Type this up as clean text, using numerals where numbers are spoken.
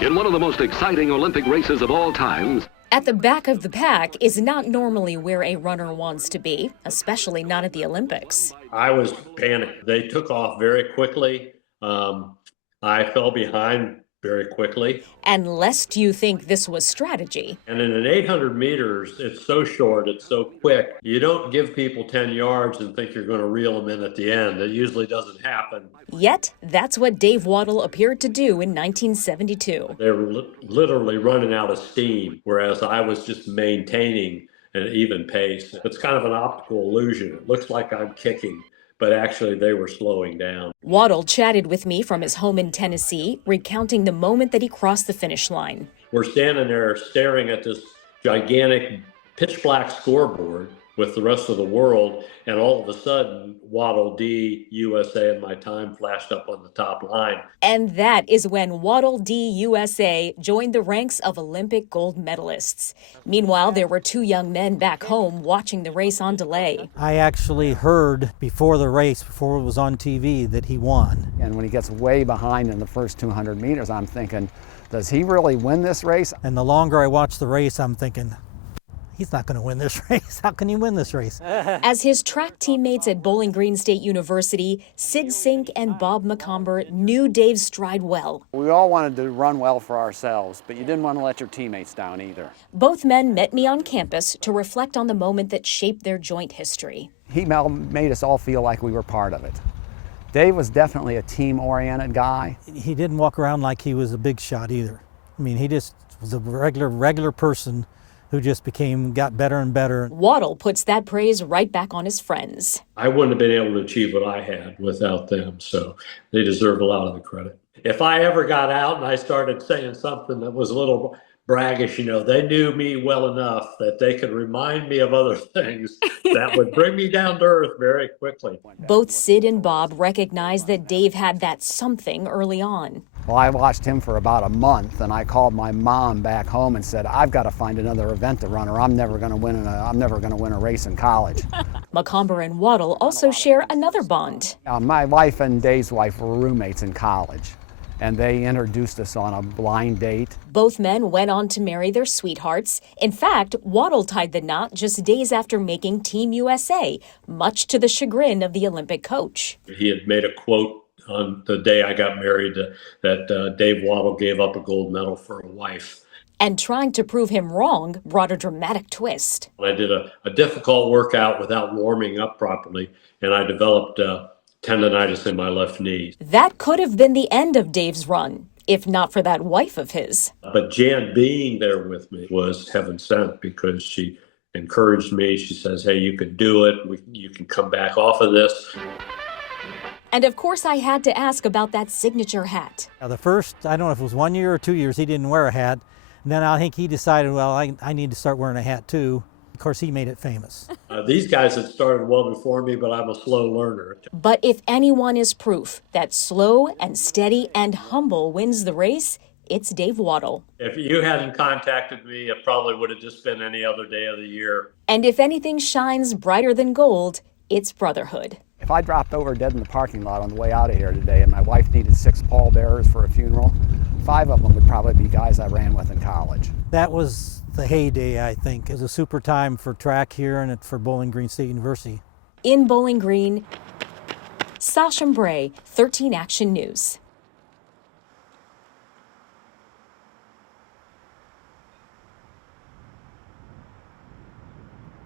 In one of the most exciting Olympic races of all times, at the back of the pack is not normally where a runner wants to be, especially not at the Olympics. I was panicked. They took off very quickly. I fell behind very quickly. And lest you think this was strategy. And in an 800 meters, it's so short, it's so quick. You don't give people 10 yards and think you're going to reel them in at the end. It usually doesn't happen. Yet, that's what Dave Wottle appeared to do in 1972. They were literally running out of steam, whereas I was just maintaining an even pace. It's kind of an optical illusion. It looks like I'm kicking, but actually they were slowing down. Wottle chatted with me from his home in Tennessee, recounting the moment that he crossed the finish line. We're standing there staring at this gigantic pitch black scoreboard with the rest of the world, and all of a sudden, Wottle D USA and my time flashed up on the top line. And that is when Wottle D USA joined the ranks of Olympic gold medalists. Meanwhile, there were two young men back home watching the race on delay. I actually heard before the race, before it was on TV, that he won. And when he gets way behind in the first 200 meters, I'm thinking, does he really win this race? And the longer I watch the race, I'm thinking, he's not going to win this race. How can he win this race? As his track teammates at Bowling Green State University, Sid Sink and Bob McComber knew Dave's stride well. We all wanted to run well for ourselves, but you didn't want to let your teammates down either. Both men met me on campus to reflect on the moment that shaped their joint history. He made us all feel like we were part of it. Dave was definitely a team-oriented guy. He didn't walk around like he was a big shot either. I mean, he just was a regular person who just got better and better. Wottle puts that praise right back on his friends. I wouldn't have been able to achieve what I had without them, so they deserve a lot of the credit. If I ever got out and I started saying something that was a little braggish, they knew me well enough that they could remind me of other things that would bring me down to earth very quickly. Both Sid and Bob recognized that Dave had that something early on. Well, I watched him for about a month, and I called my mom back home and said, I've got to find another event to run, or I'm never going to win a race in college. McComber and Wottle also share another bond. My wife and Dave's wife were roommates in college, and they introduced us on a blind date. Both men went on to marry their sweethearts. In fact, Wottle tied the knot just days after making Team USA, much to the chagrin of the Olympic coach. He had made a quote on the day I got married that Dave Wottle gave up a gold medal for a wife. And trying to prove him wrong brought a dramatic twist. I did a difficult workout without warming up properly, and I developed tendonitis in my left knee. That could have been the end of Dave's run, if not for that wife of his. But Jan being there with me was heaven sent, because she encouraged me. She says, hey, you can do it. You can come back off of this. And of course, I had to ask about that signature hat. Now the first, I don't know if it was 1 year or 2 years, he didn't wear a hat. And then I think he decided, well, I need to start wearing a hat too. Of course, he made it famous. These guys had started well before me, but I'm a slow learner. But if anyone is proof that slow and steady and humble wins the race, it's Dave Wottle. If you hadn't contacted me, it probably would have just been any other day of the year. And if anything shines brighter than gold, it's brotherhood. If I dropped over dead in the parking lot on the way out of here today and my wife needed 6 pallbearers for a funeral, 5 of them would probably be guys I ran with in college. That was the heyday, I think. It was a super time for track here and for Bowling Green State University. In Bowling Green, Sasha Bray, 13 Action News.